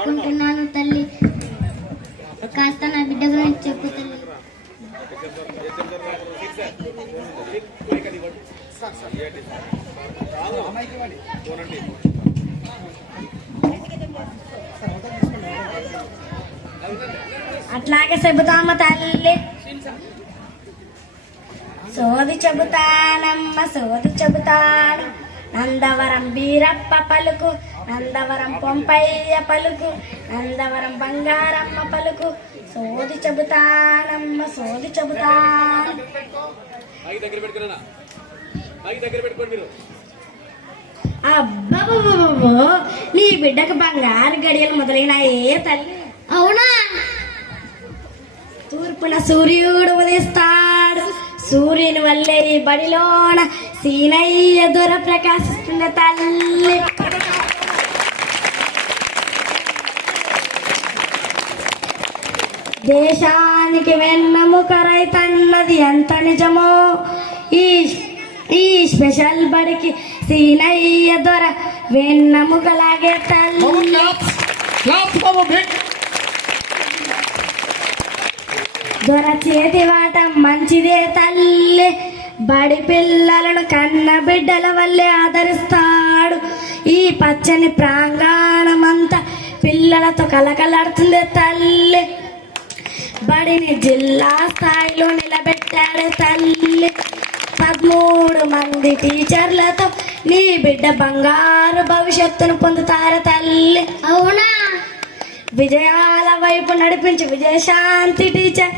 కోరుకుంటున్నాను తల్లి. కాస్త నా బిడ్డ గురించి చెప్పు తల్లి. అట్లాగే చెబుతామ తల్లి. సోది చెబుతానమ్మ సోది చెబుతాను. నందవరం బీరప్ప పలుకు, నందవరం పొంపయ్య పలుకు, నందవరం బంగారమ్మ పలుకు. సోది చెబుతానమ్మ సోది చెబుతాను. అబ్బబ్బో, నీ బిడ్డకు బంగారు గడియలు మొదలైనాయే తల్లి. అవునా? తూర్పున సూర్యుడు ఉదయిస్తాడు, సూర్యుని వల్లే ఈ బడిలోన సీనయ్య దొర ప్రకాశిస్తున్న తల్లి. దేశానికి వెన్నెముక రైతన్నది ఎంత నిజమో, ఈ స్పెషల్ బడికి సీనయ్య దొర వెన్నెముకలాగే తల్లి. దొర చేతి వాట మంచిదే తల్లి. బడి పిల్లలను కన్న బిడ్డల వల్లే ఆదరిస్తాడు. ఈ పచ్చని ప్రాంగణమంతా పిల్లలతో కలకలాడుతుంది తల్లి. బడిని జిల్లా స్థాయిలో నిలబెట్టాడు తల్లి. 13 మంది టీచర్లతో నీ బిడ్డ బంగారు భవిష్యత్తును పొందుతారు తల్లి. అవునా? విజయాల వైపు నడిపించి విజయశాంతి టీచర్,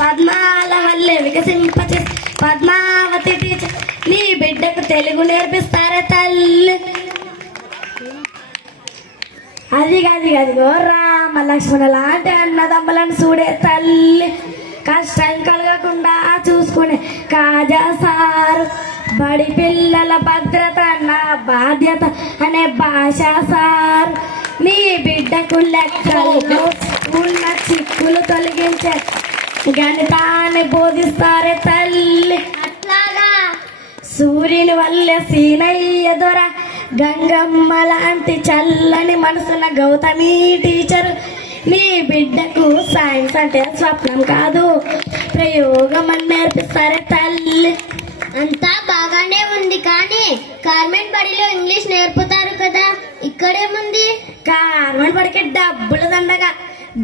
పద్మాల వల్లే వికసింపచే పద్మావతి టీచర్ నీ బిడ్డకు తెలుగు నేర్పిస్తారే తల్లి. అదిగో రామ లక్ష్మణ లాంటి అన్నదమ్ములను చూడే తల్లి. కష్టం కలగకుండా చూసుకునే కాజా సారు, బడి పిల్లల భద్రత నా బాధ్యత అనే భాషా సారు. నీ బిడ్డకు లెక్కల్లో ఉన్న చిక్కులు తొలగించే గణితాన్ని బోధిస్తారే తల్లి. అట్లాగా? సూర్యుని వల్లే సీనయ్య దొర, గంగమ్మ లాంటి చల్లని మనసున్న గౌతమి టీచరు నీ బిడ్డకు సైన్స్ అంటే స్వప్నం కాదు, ప్రయోగం అని నేర్పిస్తారే తల్లి. అంతా బాగానే ఉంది, కానీ కార్మెంట్ బడిలో ఇంగ్లీష్ నేర్పుతారు కదా, ఇక్కడేముంది? కార్మెంట్ బడికి డబ్బులు దండగా,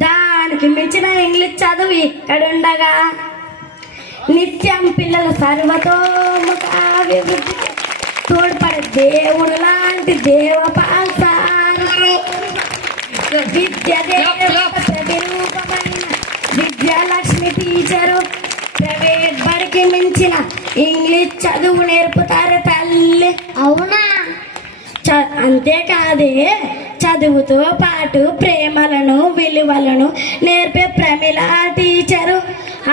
దానికి మించిన ఇంగ్లీష్ చదువు ఇక్కడుండగా. నిత్యం పిల్లల సర్వతోముఖాభివృద్ధి తోడ్పడే దేవుడు లాంటి దేవపాసారు. విద్య ప్రతిరూపమైన విద్యాలక్ష్మి టీచరు ప్రైవేట్ బడికి మించిన ఇంగ్లీష్ చదువు నేర్పుతారు తల్లి. అవునా? అంతేకాదే చదువుతో పాటు ప్రేమలను విలువలను నేర్పే ప్రమిళ టీచరు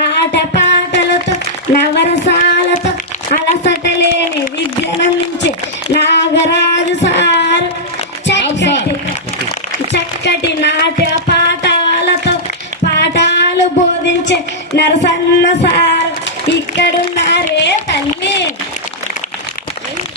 ఆట పాటలతో నవరసాలతో అలసట లేని విద్యనందించే నాగరాజు సారు. చక్కటి నాట్య పాఠాలతో పాఠాలు బోధించే నరసన్న సార్ ఇక్కడున్నారే తల్లి.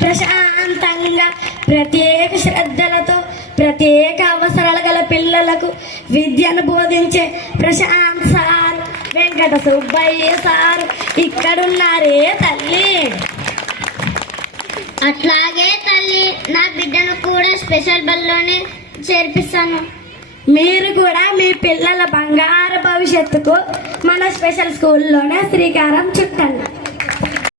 ప్రశాంతంగా ప్రత్యేక శ్రద్ధలతో ప్రత్యేక అవసరాలు గల పిల్లలకు విద్యను బోధించే ప్రశాంత్ సార్, వెంకట సుబ్బయ్య సార్ ఇక్కడున్నారే తల్లి. అట్లాగే తల్లి, నా బిడ్డను కూడా స్పెషల్ బడిలోనే చేర్పిస్తాను. మీరు కూడా మీ పిల్లల బంగారు భవిష్యత్తుకు మన స్పెషల్ స్కూల్లోనే శ్రీకారం చుట్టండి.